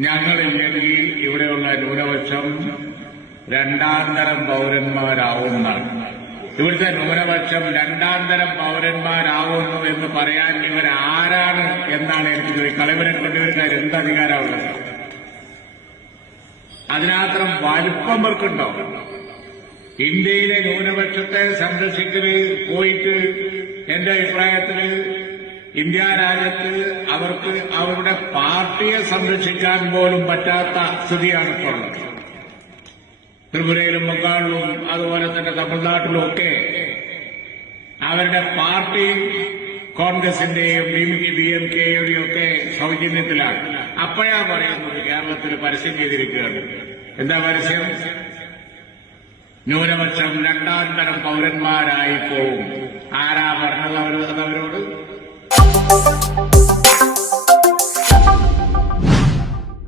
ഞങ്ങളില്ലെങ്കിൽ ഇവിടെയുള്ള ന്യൂനപക്ഷം രണ്ടാം തരം പൌരന്മാരാവുന്നതാണ്. ഇവിടുത്തെ ന്യൂനപക്ഷം രണ്ടാം തരം പൌരന്മാരാവുന്നു എന്ന് പറയാൻ ഇവരാരാണ് എന്നാണ് എനിക്ക് ചോദിക്കുന്നത്. ഇവരെ കൊണ്ടിവർക്കാർ എന്ത് അധികാരമുള്ളത്? അതിനാത്രം വലിപ്പം ഇവർക്കുണ്ടോ? ഇന്ത്യയിലെ ന്യൂനപക്ഷത്തെ സംരക്ഷിക്കല് പോയിട്ട് എന്റെ അഭിപ്രായത്തിൽ ഇന്ത്യ രാജ്യത്ത് അവർക്ക് അവരുടെ പാർട്ടിയെ സംരക്ഷിക്കാൻ പോലും പറ്റാത്ത സ്ഥിതിയാണ് ഇപ്പോൾ ഉള്ളത്. ത്രിപുരയിലും ബംഗാളിലും അതുപോലെ തന്നെ തമിഴ്നാട്ടിലും ഒക്കെ അവരുടെ പാർട്ടി കോൺഗ്രസിന്റെയും DMK-യുടെയും ഒക്കെ സൗജന്യത്തിലാണ്. അപ്പോഴാ പറയുന്നത് കേരളത്തിൽ പരസ്യം ചെയ്തിരിക്കുകയാണ്. എന്താ പരസ്യം? ന്യൂനപക്ഷം രണ്ടാം തരം പൌരന്മാരായി പോവും. ആരാ പറഞ്ഞത് അവരോട്?